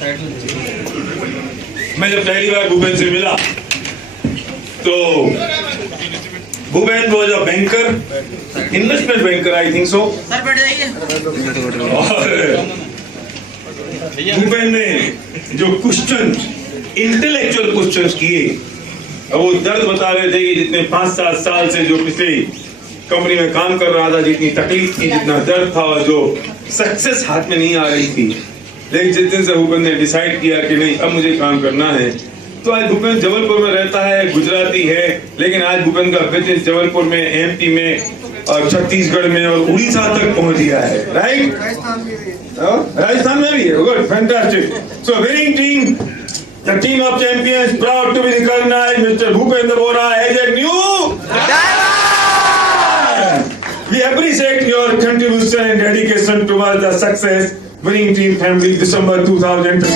मैं जब पहली बार भूपेन से मिला तो Bhupen was a banker, investment banker I think so. और भूपेन ने जो क्वेश्चन, इंटेलेक्चुअल क्वेश्चंस किए, वो दर्द बता रहे थे कि जितने 5-7 साल से जो पिछले कंपनी में काम कर रहा था, जितनी तकलीफ थी, जितना दर्द था, और जो सक्सेस हाथ में नहीं आ रही थी, लेकिन जिस दिन से भूपेन ने डिसाइड किया कि नहीं अब मुझे काम करना है, तो आज भूपेन जबलपुर में रहता है, गुजराती है, लेकिन आज भूपेन का बिजनेस जबलपुर में, एमपी में और छत्तीसगढ़ में और उड़ीसा तक पहुंच गया है, राइट? राजस्थान में भी है, good, fantastic. So winning team, the team of champions, proud to be recognized Mr. Bhupendra Bora as a new diamond. We appreciate your contribution and dedication towards the success. Winning team family, December 2020.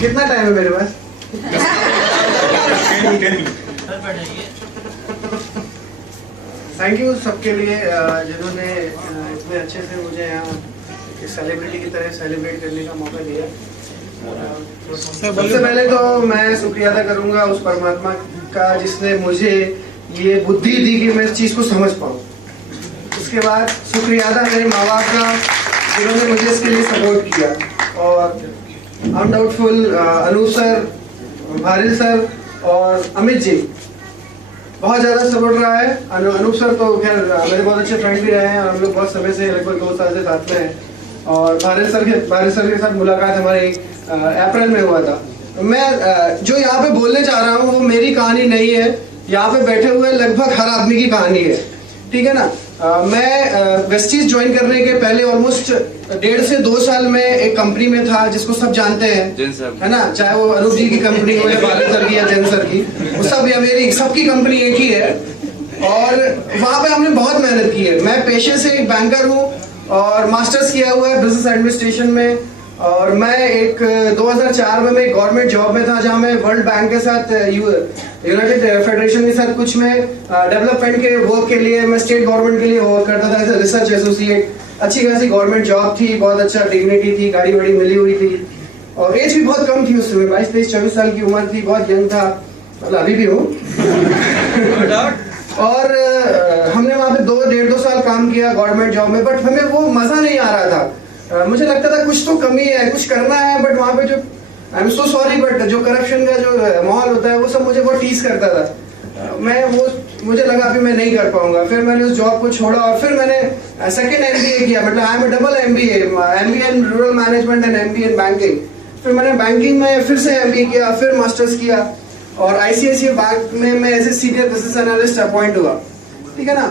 कितना time है मेरे पास? Thank you सबके लिए जिन्होंने इतने अच्छे से मुझे यहाँ सेलिब्रिटी की तरह सेलिब्रेट करने का मौका दिया। सबसे पहले तो मैं शुक्रिया अदा करूँगा उस परमात्मा का जिसने मुझे ये बुद्धि दी कि मैं इस चीज़ को समझ पाऊँ। उसके बाद शुक्रिया अदा मेरे माँ बाप का जिन्होंने मुझे इसके लिए सपोर्ट किया, और अनडाउटफुल अनूप सर, भारिल सर और अमित जी बहुत ज़्यादा सपोर्ट रहा है। अनूप सर तो खैर मेरे बहुत अच्छे फ्रेंड भी रहे हैं और हम लोग बहुत समय से लगभग 2 साल से साथ में हैं। और भारिल सर के साथ मुलाकात हमारे अप्रैल में हुआ था। मैं जो यहाँ पे बोलने जा रहा हूँ वो मेरी कहानी नहीं है, यहाँ पे बैठे हुए लगभग हर आदमी की कहानी है, ठीक है ना? मैं वेस्टीज ज्वाइन करने के पहले ऑलमोस्ट 1.5 से 2 साल में एक कंपनी में था जिसको सब जानते हैं, है ना? चाहे वो अनूप जी की कंपनी हो या भारिल सर की या जैन सर की, वो सब या मेरी सबकी कंपनी एक ही है। और वहाँ पे हमने बहुत मेहनत की है। मैं पेशे से एक बैंकर हूँ और मास्टर्स किया हुआ है बिजनेस एडमिनिस्ट्रेशन में। और मैं एक 2004 में मैं गवर्नमेंट जॉब में था, जहाँ मैं वर्ल्ड बैंक के साथ, यूनाइटेड फेडरेशन के साथ कुछ में डेवलपमेंट के वर्क के लिए मैं स्टेट गवर्नमेंट के लिए वर्क करता था एज ए रिसर्च एसोसिएट। अच्छी खासी गवर्नमेंट जॉब थी, बहुत अच्छा डिग्निटी थी, गाड़ी वाड़ी मिली हुई थी, और एज भी बहुत कम थी उस समय, 22-23-24 साल की उम्र थी, बहुत यंग था, मतलब अभी भी हूँ। और हमने वहाँ पे 1.5-2 साल काम किया गवर्नमेंट जॉब में, बट हमें वो मज़ा नहीं आ रहा था। मुझे लगता था कुछ तो कमी है, कुछ करना है, बट वहाँ पे जो I am so sorry but जो करप्शन का जो माहौल होता है वो सब मुझे बहुत टीज करता था। मुझे लगा अभी मैं नहीं कर पाऊंगा। फिर मैंने उस जॉब को छोड़ा और फिर मैंने सेकंड MBA किया, मतलब I am double MBA in rural management and MBA in banking. फिर मैंने बैंकिंग में फिर से MBA किया, फिर मास्टर्स किया, और ICICI बैंक में मैं as a senior business analyst appoint हुआ, ठीक है ना?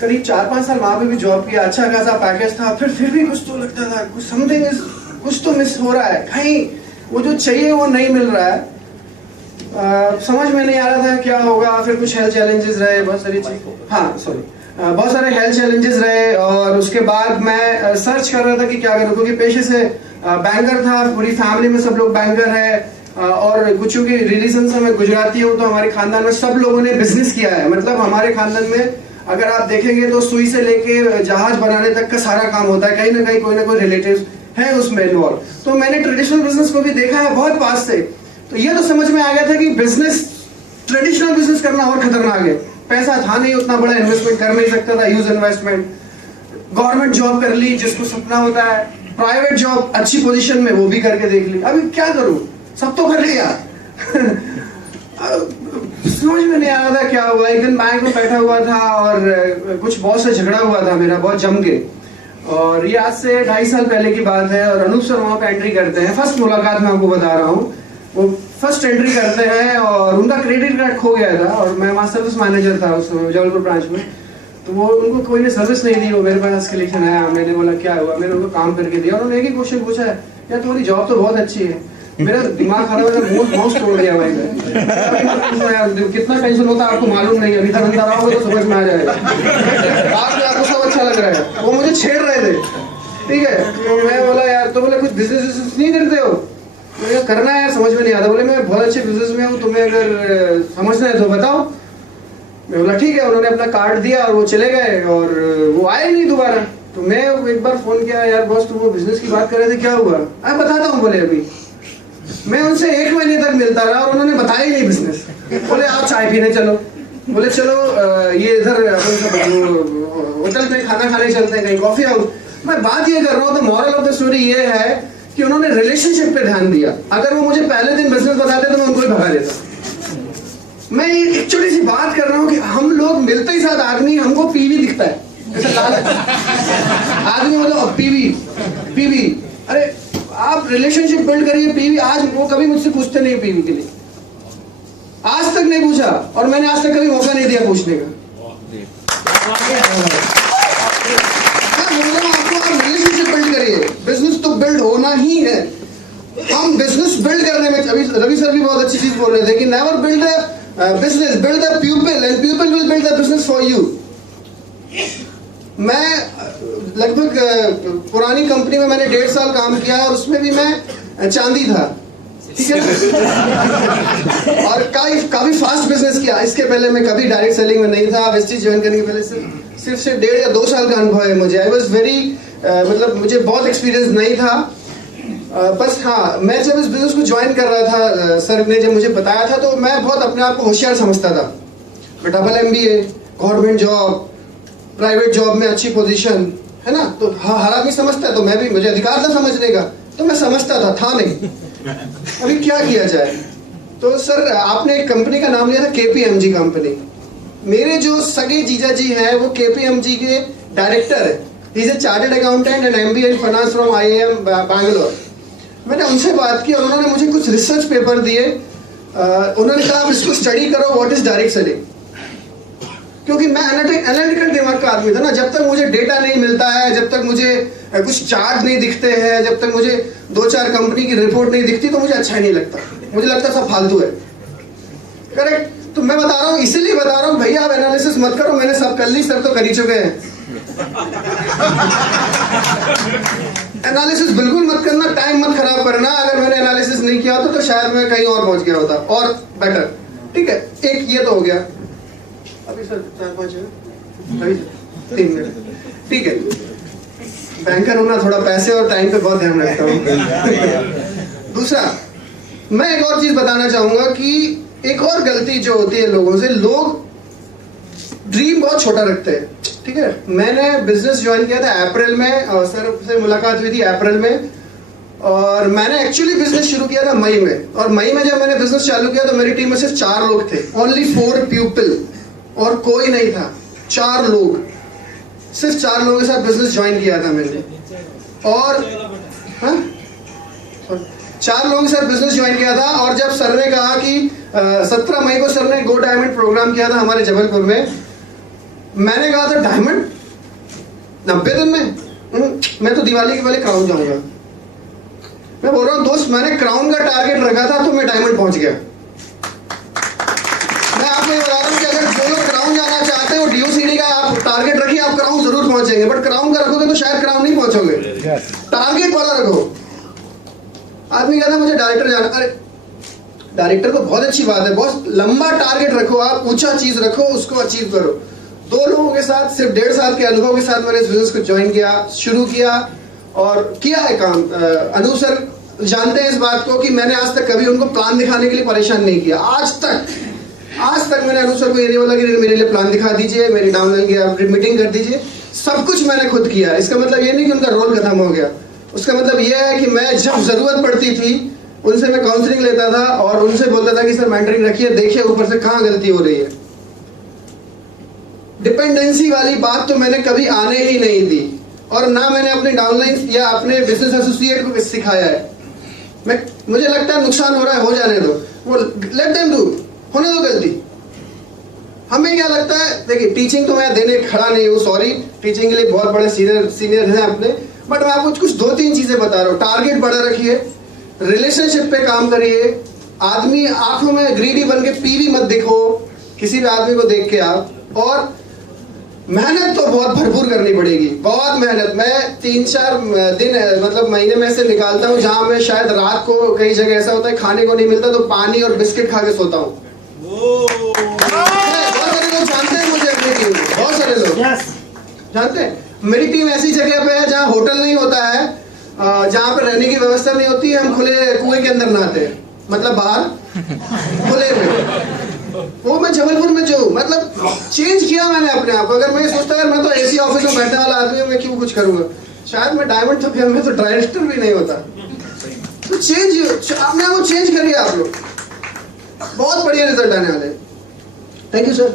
करीब 4-5 साल वहाँ पे भी जॉब किया, अच्छा खासा पैकेज था। फिर भी कुछ तो लगता था, कुछ तो मिस हो रहा है, कहीं वो जो चाहिए वो नहीं मिल रहा है। समझ में नहीं आ रहा था क्या होगा। फिर कुछ हेल्थ चैलेंजेस रहे, बहुत सारी चीज, बहुत सारे हेल्थ चैलेंजेस रहे, और उसके बाद मैं सर्च कर रहा था कि क्या करूँ, क्योंकि पेशे से बैंकर था, पूरी फैमिली में सब लोग बैंकर है, और कुछ की रिलीजन से मैं गुजराती हूँ, तो हमारे खानदान में सब लोगों ने बिजनेस किया है। मतलब हमारे खानदान में अगर आप देखेंगे तो सुई से लेके जहाज बनाने तक का सारा काम होता है, कहीं ना कहीं कोई ना कोई रिलेटिव है उसमें इन्वॉल्व। तो मैंने ट्रेडिशनल बिजनेस को भी देखा है बहुत पास से, तो ये तो समझ में आ गया था कि बिजनेस, ट्रेडिशनल बिजनेस करना और खतरनाक है। पैसा था नहीं, उतना बड़ा इन्वेस्टमेंट कर नहीं सकता था, ह्यूज इन्वेस्टमेंट। गवर्नमेंट जॉब कर ली जिसको सपना होता है, प्राइवेट जॉब अच्छी पोजीशन में वो भी करके देख ली, अभी क्या करूं, सब तो कर लिया। समझ में नहीं आ रहा था क्या हुआ। एक दिन बैंक में बैठा हुआ था और कुछ बॉस से झगड़ा हुआ था मेरा बहुत जम के, और ये आज से 2.5 साल पहले की बात है। और अनूप सर वहाँ पे एंट्री करते हैं, फर्स्ट मुलाकात में आपको बता रहा हूँ, वो फर्स्ट एंट्री करते हैं और उनका क्रेडिट कार्ड खो गया था, और मैं वहाँ सर्विस मैनेजर था उस समय जबलपुर ब्रांच में। तो वो उनको कोई ने सर्विस नहीं दी, वो मेरे पास के लिखन आया, मैंने बोला क्या हुआ, मैंने उनको काम करके दिया। उन्होंने एक ही क्वेश्चन पूछा है, यार तुम्हारी जॉब तो बहुत अच्छी है। मेरा दिमाग खराब है, माउस तोड़ दिया भाई। कितना टेंशन होता है आपको मालूम नहीं, अभी तक अंदर आओगे तो समझ में आ जाएगा। बाद में आपको सब अच्छा लग रहा है। वो मुझे छेड़ रहे थे ठीक है। तो मैं बोला यार, तो बोले कुछ बिजनेस नहीं करते हो? मैंने कहा करना है यार, समझ में नहीं आता। बोले मैं बहुत अच्छे बिजनेस में हूँ, तुम्हें अगर समझना है तो बताओ। मैं बोला ठीक है। उन्होंने अपना कार्ड दिया और वो चले गए और वो आए नहीं दोबारा। तो मैं एक बार फोन किया, यार बॉस तुम वो बिजनेस की बात कर रहे थे, क्या हुआ? मैं बताता हूँ। बोले अभी मैं उनसे 1 महीने तक मिलता रहा और उन्होंने बताया ही नहीं बिजनेस। बोले आप चाय पीने चलो। बोले चलो ये इधर होटल पे खाना खाने चलते हैं, कहीं कॉफी हाउस। मैं बात ये कर रहा हूँ, तो मॉरल ऑफ द स्टोरी ये है कि उन्होंने रिलेशनशिप पे ध्यान दिया। अगर वो मुझे पहले दिन बिजनेस बताते तो मैं उनको ही भगा देता। मैं एक छोटी सी बात कर रहा हूँ कि हम लोग मिलते ही साथ आदमी हमको पीवी दिखता है, ऐसा लाल आदमी मतलब पीवी। अरे आप रिलेशनशिप बिल्ड करिए। पीवी आज वो कभी मुझसे पूछते नहीं पीवी के लिए, आज तक नहीं पूछा, और मैंने आज तक कभी मौका नहीं दिया पूछने का। आप रिलेशनशिप बिल्ड करिए, बिजनेस तो बिल्ड होना ही है। हम बिजनेस बिल्ड करने में, अभी रवि सर भी बहुत अच्छी चीज बोल रहे थे कि never build a business, build the people and people will build the business for you. मैं लगभग पुरानी कंपनी में मैंने 1.5 साल काम किया और उसमें भी मैं चांदी था, ठीक है ना। और काफी फास्ट बिजनेस किया। इसके पहले मैं कभी डायरेक्ट सेलिंग में नहीं था। वेस्टीज ज्वाइन करने के पहले सिर्फ 1.5 या 2 साल का अनुभव है मुझे। आई वॉज वेरी मतलब मुझे बहुत एक्सपीरियंस नहीं था। बस हाँ, मैं जब इस बिजनेस को ज्वाइन कर रहा था, सर ने जब मुझे बताया था, तो मैं बहुत अपने आप को होशियार समझता था। Double MBA, government job, private job में अच्छी पोजीशन, है ना। तो हर आदमी समझता है, तो मैं भी, मुझे अधिकार था समझने का, तो मैं समझता था नहीं। अभी क्या किया जाए? तो सर आपने एक कंपनी का नाम लिया था, KPMG कंपनी। मेरे जो सगे जीजा जी हैं वो KPMG के डायरेक्टर है। He is a chartered accountant and MBA in finance from IIM Bangalore. मैंने उनसे बात की और उन्होंने मुझे कुछ रिसर्च पेपर दिए। उन्होंने कहा आप इसको स्टडी करो, व्हाट इज डायरेक्ट सेलिंग। क्योंकि मैं एनालिटिकल दिमाग का आदमी था ना। जब तक मुझे डेटा नहीं मिलता है, जब तक मुझे कुछ चार्ट नहीं दिखते हैं, जब तक मुझे 2-4 कंपनी की रिपोर्ट नहीं दिखती, तो मुझे अच्छा ही नहीं लगता। मुझे लगता सब फालतू है। करेक्ट। तो मैं बता रहा हूँ, इसीलिए बता रहा हूँ भैया आप एनालिसिस मत करो, मैंने सब कर ली, सर तो कर ही चुके हैं। एनालिसिस बिल्कुल मत करना, टाइम मत खराब करना। अगर मैंने एनालिसिस नहीं किया होता तो शायद मैं कहीं और पहुंच गया होता और बेटर। ठीक है, एक ये तो हो गया। अभी सर 4-5 अभी 3 मिनट, ठीक है। बैंकर होना, थोड़ा पैसे और टाइम पे बहुत ध्यान रखता हूँ। दूसरा, मैं एक और चीज बताना चाहूंगा कि एक और गलती जो होती है लोगों से, लोग ड्रीम बहुत छोटा रखते हैं। ठीक है, मैंने बिजनेस ज्वाइन किया था अप्रैल में, और सर से मुलाकात हुई थी अप्रैल में, और मैंने एक्चुअली बिजनेस शुरू किया था मई में। और मई में जब मैंने बिजनेस चालू किया तो मेरी टीम में सिर्फ 4 लोग थे, ओनली 4 पीपल, और कोई नहीं था। 4 लोग, सिर्फ 4 लोगों के साथ बिजनेस ज्वाइन किया था मैंने। और 4 लोगों के साथ बिजनेस ज्वाइन किया था। और जब सर ने कहा कि 17 मई को सर ने गो डायमंड प्रोग्राम किया था हमारे जबलपुर में, मैंने कहा था डायमंड 90 दिन में, मैं तो दिवाली के पहले क्राउन जाऊंगा। मैं बोल रहा हूँ दोस्त, मैंने क्राउन का टारगेट रखा था तो मैं डायमंड पहुंच गया। मैं आपको ये बता रहा हूँ कि अगर जो लोग क्राउन जाना चाहते हो, DOCD का आप टारगेट रखिए, आप क्राउन जरूर पहुंचेंगे। बट क्राउन का रखोगे तो शायद क्राउन नहीं पहुंचोगे। टारगेट वाला रखो। आदमी कहता है मुझे डायरेक्टर जाना, अरे डायरेक्टर तो बहुत अच्छी बात है, बहुत लंबा टारगेट रखो, आप ऊंचा चीज रखो, उसको अचीव करो। 2 लोगों के साथ, सिर्फ 1.5 साल के अनुभव के साथ मैंने इस बिजनेस को ज्वाइन किया, शुरू किया और किया है काम। अनु सर जानते हैं इस बात को कि मैंने आज तक कभी उनको प्लान दिखाने के लिए परेशान नहीं किया। आज तक मैंने अनु सर को ये नहीं बोला कि मेरे लिए प्लान दिखा दीजिए, मेरी डाउनलाइन की मीटिंग कर दीजिए। सब कुछ मैंने खुद किया। इसका मतलब ये नहीं कि उनका रोल खत्म हो गया। उसका मतलब ये है कि मैं जब जरूरत पड़ती थी उनसे मैं काउंसलिंग लेता था और उनसे बोलता था कि सर मेंटरिंग रखिए, देखिए ऊपर से कहाँ गलती हो रही है। डिपेंडेंसी वाली बात तो मैंने कभी आने ही नहीं दी, और ना मैंने अपने डाउनलाइन या अपने बिजनेस एसोसिएट को सिखाया है। मुझे लगता है नुकसान हो रहा है, हो जाने दो, वो लेट देम डू, होने दो गलती। हमें क्या लगता है, देखिए टीचिंग तो मैं देने खड़ा नहीं हूँ, सॉरी, टीचिंग के लिए बहुत बड़े सीनियर हैं अपने, बट मैं आपको कुछ 2-3 चीजें बता रहा हूँ। टारगेट बड़ा रखिए, रिलेशनशिप पे काम करिए, आदमी आंखों में ग्रीडी बन के पीवी मत दिखो किसी भी आदमी को देख के आप, और मेहनत तो बहुत भरपूर करनी पड़ेगी, बहुत मेहनत। मैं 3-4 दिन मतलब महीने में से निकालता हूँ जहाँ मैं शायद रात को कई जगह ऐसा होता है खाने को नहीं मिलता तो पानी और बिस्किट खा के सोता हूँ। बहुत सारे लोग जानते हैं मुझे, अपनी टीम में बहुत सारे लोग जानते हैं। मेरी टीम ऐसी जगह पे है जहाँ होटल नहीं होता है, जहाँ पे रहने की व्यवस्था नहीं होती है, हम खुले कुएं के अंदर नहाते हैं, मतलब बाहर खुले में। वो मैं जबलपुर में जो मतलब चेंज किया मैंने अपने आप को। अगर मैं सोचता यार मैं तो एसी ऑफिस में बैठने वाला आदमी हूँ, मैं क्यों कुछ करूंगा, शायद मैं डायमंड तो मैं तो डायरेक्टर भी नहीं होता। तो चेंज अपने आप को चेंज करिए आप लोग, बहुत बढ़िया रिजल्ट आने वाले। Thank you sir.